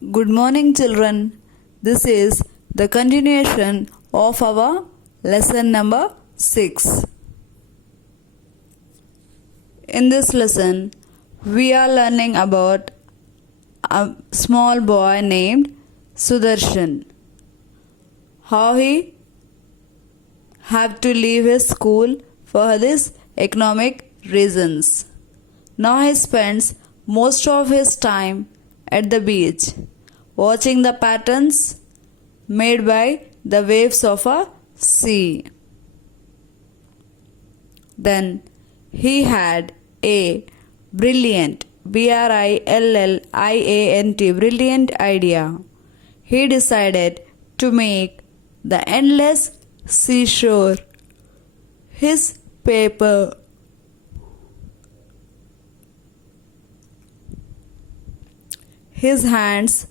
Good morning, children. This is the continuation of our lesson number 6. In this lesson, we are learning about a small boy named Sudarshan. How he had to leave his school for this economic reasons. Now he spends most of his time at the beach, watching the patterns made by the waves of a sea. Then he had a brilliant, brilliant idea. He decided to make the endless seashore his paper. His hands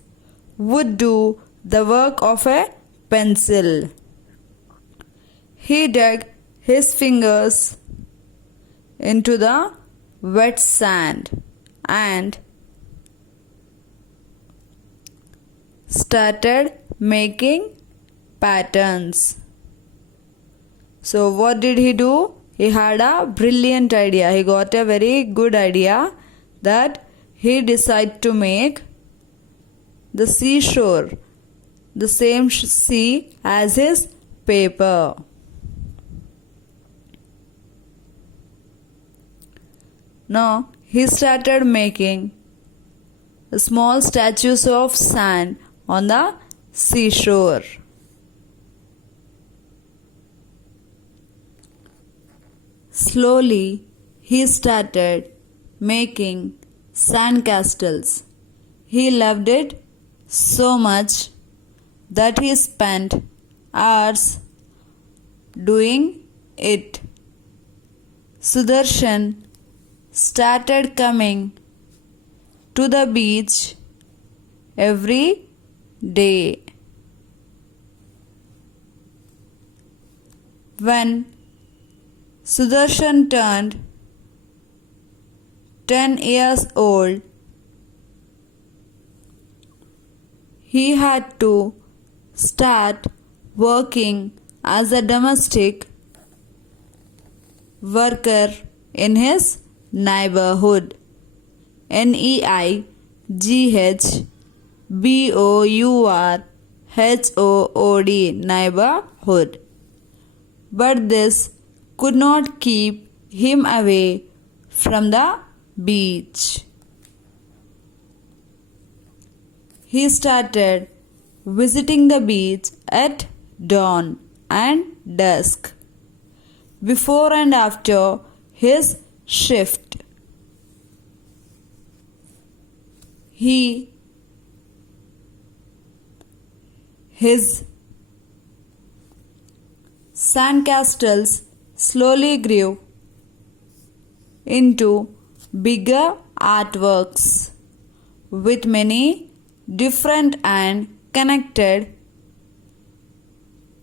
would do the work of a pencil. He dug his fingers into the wet sand and started making patterns. So what did he do? He had a brilliant idea. He got a very good idea that he decided to make the seashore, the same sea as his paper. Now he started making small statues of sand on the seashore. Slowly he started making sand castles. He loved it so much that he spent hours doing it. Sudarshan started coming to the beach every day. When Sudarshan turned 10 years old, he had to start working as a domestic worker in his neighborhood. NEIGHBOURHOOD, neighborhood. But this could not keep him away from the beach. He started visiting the beach at dawn and dusk, before and after his shift. His sandcastles slowly grew into bigger artworks with many different and connected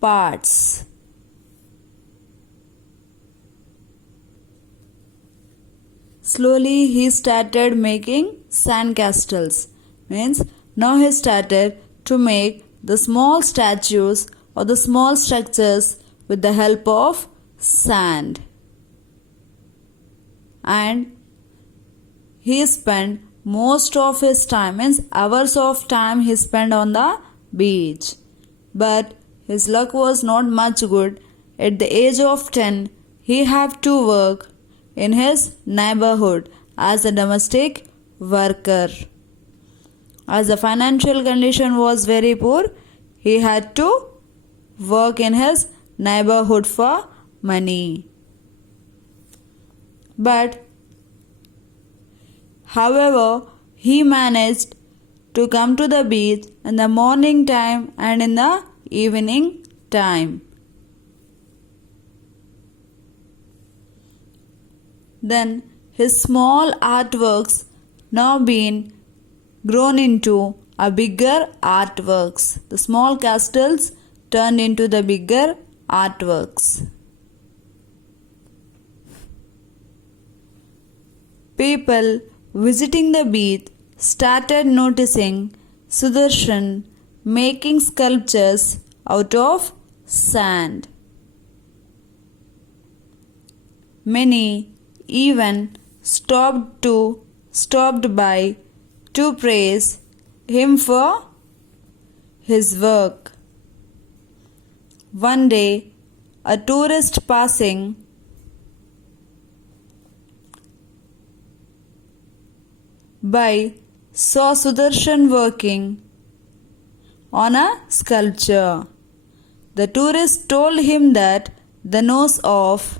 parts. Slowly he started making sandcastles. Means now he started to make the small statues or the small structures with the help of sand. And he spent most of his time, means hours of time he spent on the beach. But his luck was not much good. At the age of 10, he had to work in his neighborhood as a domestic worker. As the financial condition was very poor, he had to work in his neighborhood for money. But however, he managed to come to the beach in the morning time and in the evening time. Then his small artworks now been grown into a bigger artworks. The small castles turned into the bigger artworks. People visiting the beach started noticing Sudarshan making sculptures out of sand. Many even stopped by to praise him for his work. One day, a tourist passing by saw Sudarshan working on a sculpture. The tourist told him that the nose of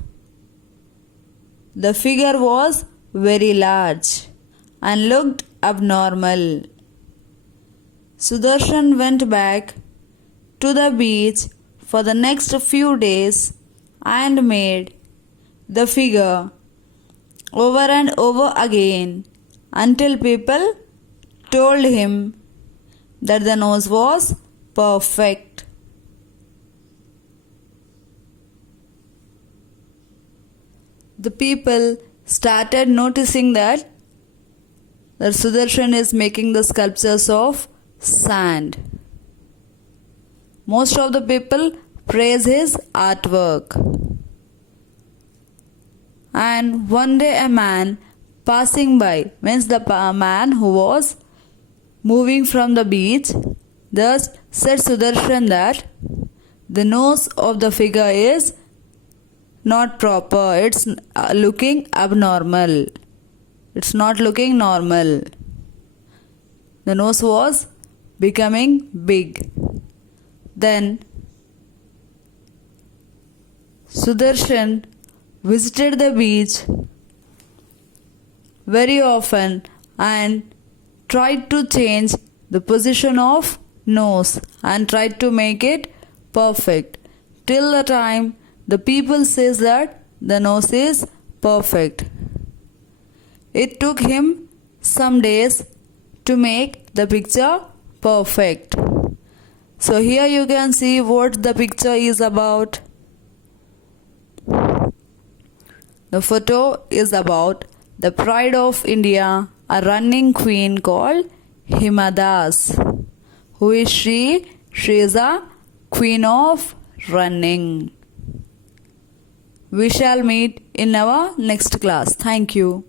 the figure was very large and looked abnormal. Sudarshan went back to the beach for the next few days and made the figure over and over again until people told him that the nose was perfect. The people started noticing that Sudarshan is making the sculptures of sand. Most of the people praise his artwork. And one day a man passing by, means the man who was moving from the beach, thus said Sudarshan that the nose of the figure is not proper, it's looking abnormal. It's not looking normal. The nose was becoming big. Then Sudarshan visited the beach very often and tried to change the position of nose and tried to make it perfect till the time the people says that the nose is perfect. It took him some days to make the picture perfect. So here you can see what the picture is about. The photo is about the pride of India, a running queen called Hima Das. Who is she? She is a queen of running. We shall meet in our next class. Thank you.